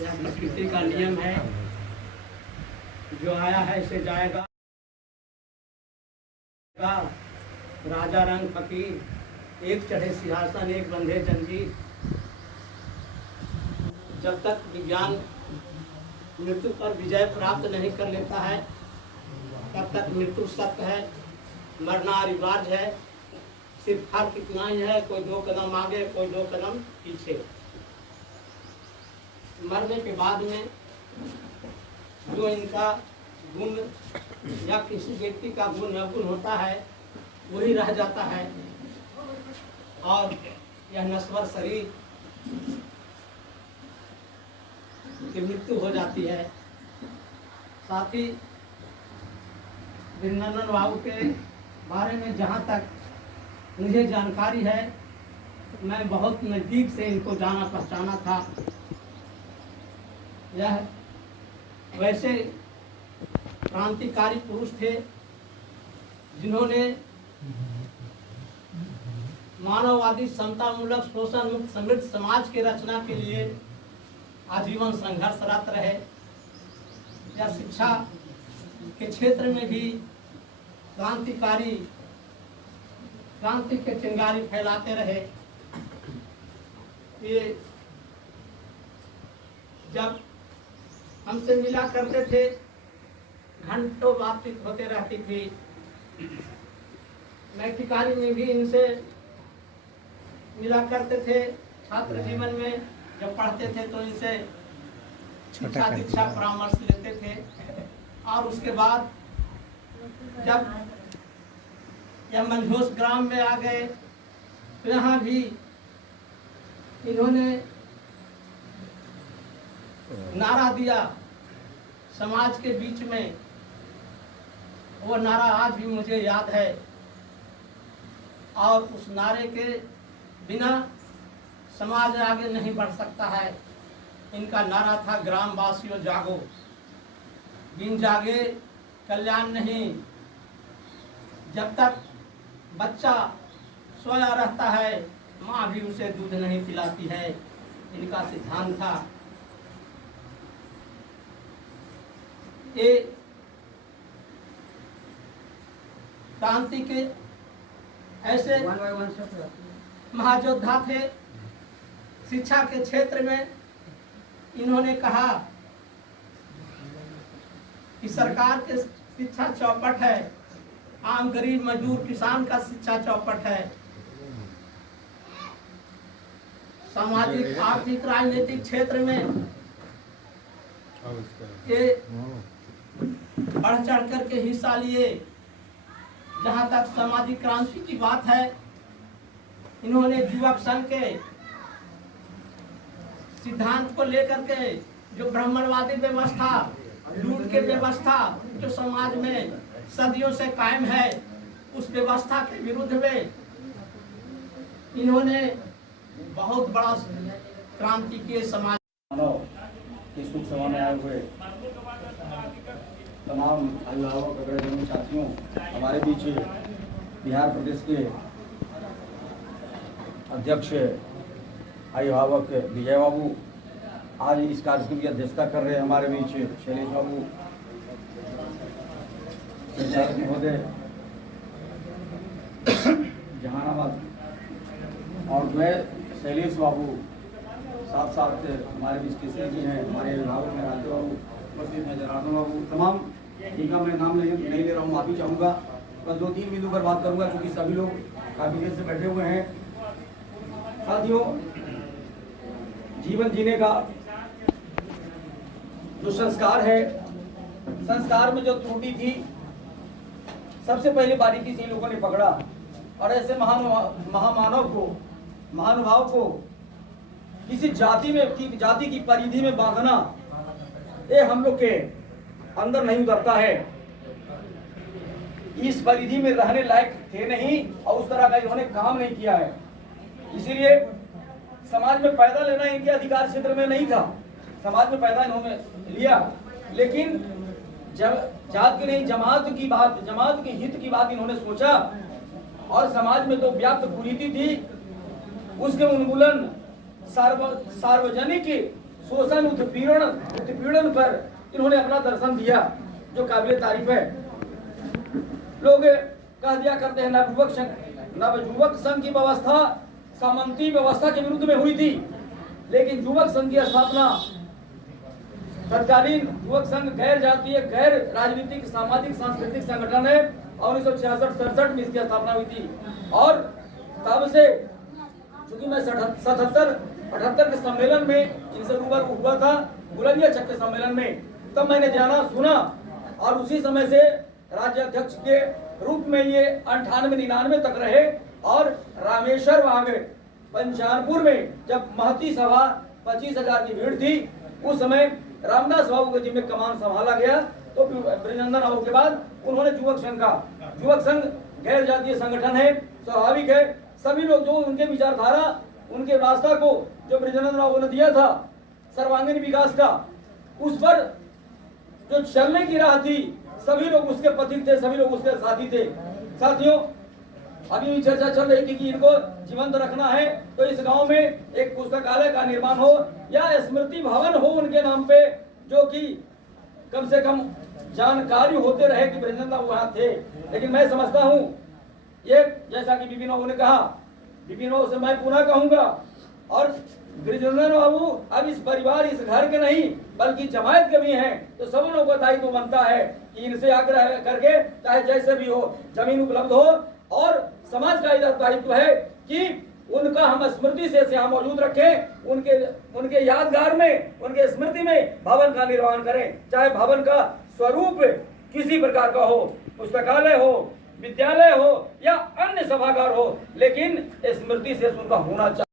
यह प्रकृति का नियम है, जो आया है से जाएगा। राजा रंग फकीर, एक चढ़े सिंहासन एक बंधे जंजीर। जब तक विज्ञान मृत्यु पर विजय प्राप्त नहीं कर लेता है तब तक मृत्यु सत्य है, मरना अनिवार्य है। सिर्फ फर्क इतना ही है, कोई 2 कदम आगे कोई 2 कदम पीछे। मरने के बाद में जो इनका गुण या किसी व्यक्ति का गुण अवगुण होता है वही रह जाता है और यह नश्वर शरीर की मृत्यु हो जाती है। साथ ही वृंदावन बाबू के बारे में जहाँ तक मुझे जानकारी है, मैं बहुत नज़दीक से इनको जाना पहचाना था। यह वैसे क्रांतिकारी पुरुष थे जिन्होंने मानववादी समतामूलक शोषण मुक्त समृद्ध समाज की रचना के लिए आजीवन संघर्षरत रहे। या शिक्षा के क्षेत्र में भी क्रांति के चिंगारी फैलाते रहे। ये जब हमसे मिला करते थे घंटों बातचीत होते रहती थी। मैं टिकारी में भी इनसे मिला करते थे। छात्र जीवन में जब पढ़ते थे तो इनसे शिक्षा दीक्षा परामर्श लेते थे। और उसके बाद जब यह मंझोस ग्राम में आ गए तो यहाँ भी इन्होंने नारा दिया समाज के बीच में। वो नारा आज भी मुझे याद है और उस नारे के बिना समाज आगे नहीं बढ़ सकता है। इनका नारा था ग्राम वासियों जागो, बिन जागे कल्याण नहीं। जब तक बच्चा सोया रहता है माँ भी उसे दूध नहीं पिलाती है, इनका सिद्धांत था। ये क्रांति के ऐसे महायोद्धा थे। शिक्षा के क्षेत्र में इन्होंने कहा कि सरकार के शिक्षा चौपट है, आम गरीब मजदूर किसान का शिक्षा चौपट है। सामाजिक आर्थिक राजनीतिक क्षेत्र में ये बढ़ चढ़ करके हिस्सा लिए। जहाँ तक सामाजिक क्रांति की बात है, इन्होंने युवक संघ के सिद्धांत को लेकर के जो ब्राह्मणवादी व्यवस्था, लूट के व्यवस्था जो समाज में सदियों से कायम है, उस व्यवस्था के विरुद्ध में इन्होंने बहुत बड़ा क्रांति किए। समाज की सुख सभा में आए हुए तमाम अभिभावक अग्रजनों साथियों, हमारे बीच बिहार प्रदेश के अध्यक्ष अभिभावक विजय बाबू आज इस कार्यक्रम की अध्यक्षता कर रहे हैं। हमारे बीच शैलेश बाबू संचालक महोदय जहानाबाद और द्वय शैलेश बाबू, साथ साथ हमारे बीच केसरी जी हैं, हमारे अभिभावक में राजू बाबू उपस्थित हैं, जनार्दन बाबू, तमाम जिनका मैं नाम नहीं ले रहा हूँ, माफी चाहूँगा। बस 2-3 बिंदु पर बात करूँगा क्योंकि सभी लोग काफी देर से बैठे हुए हैं। साथियों, जीवन जीने का जो संस्कार है, संस्कार में जो त्रुटि थी सबसे पहले बारीकी से इन लोगों ने पकड़ा और ऐसे महानुभाव को किसी जाति की परिधि में बांधना, ये हम लोग के अंदर नहीं उतरता है। इस परिधि में रहने लायक थे नहीं और उस तरह का इन्होंने काम नहीं किया है। इसीलिए समाज में पैदा लेना इनके अधिकार क्षेत्र में नहीं था। समाज में पैदा इन्होंने लिया, लेकिन जब जात की नहीं जमात की बात, जमात के हित की बात इन्होंने सोचा और समाज में तो व्याप्त कुरीति थी उसके उन्मूलन, सार्वजनिक शोषण उत्पीड़न पर इन्होंने अपना दर्शन दिया, जो काबिल तारीफ है। लोग कह दिया करते हैं नवयुवक संघ की व्यवस्था सामंती व्यवस्था के विरुद्ध में हुई थी, लेकिन युवक संघ की स्थापना तत्कालीन युवक संघ गैर जातीय गैर राजनीतिक सामाजिक सांस्कृतिक संगठन है और 1966-67 में इसकी स्थापना हुई थी। और तब से चूंकि मैं 77-78 के सम्मेलन में इनसे रूबरू हुआ था, बुलंदिया चक्र सम्मेलन में, तब मैंने जाना सुना और उसी समय से राज्य अध्यक्ष के रूप में ये 98-99 तक रहे। और रामेश्वर बाग पंचानपुर में जब महती सभा 25,000 की भीड़ थी, उस समय रामदास बाबू के जिम्मे कमान संभाला गया। तो ब्रजनंदन बाबू के बाद उन्होंने युवक संघ गैर जातीय संगठन है, स्वाभाविक है। सभी लोग जो उनके विचारधारा उनके रास्ता को जो ब्रजनंदन बाबू ने दिया था सर्वांगीण विकास का, उस पर जो चलने की राह थी, सभी लोग उसके पथिक थे, सभी लोग उसके साथी थे। साथियों, अभी भी चर्चा चल रही थी कि इनको जीवंत रखना है, तो इस गांव में एक पुस्तकालय का निर्माण हो या स्मृति भवन हो उनके नाम पे, जो कि कम से कम जानकारी होते रहे कि ब्रजनंदन बाबू वहां थे। लेकिन मैं समझता हूं, ये जैसा कि विपिन बाबू ने कहा, विपिन बाबू से मैं पुनः कहूंगा, और ब्रजनंदन बाबू अब इस परिवार इस घर के नहीं बल्कि जमायत के भी हैं, तो सब लोगों का दायित्व बनता है कि इनसे आग्रह करके चाहे जैसे भी हो जमीन उपलब्ध हो, और समाज का दायित्व है कि उनका हम स्मृति से यहाँ मौजूद रखें, उनके यादगार में, उनके स्मृति में भवन का निर्माण करें। चाहे भवन का स्वरूप किसी प्रकार का हो, पुस्तकालय हो, विद्यालय हो या अन्य सभागार हो, लेकिन स्मृति से उनका होना चाहिए।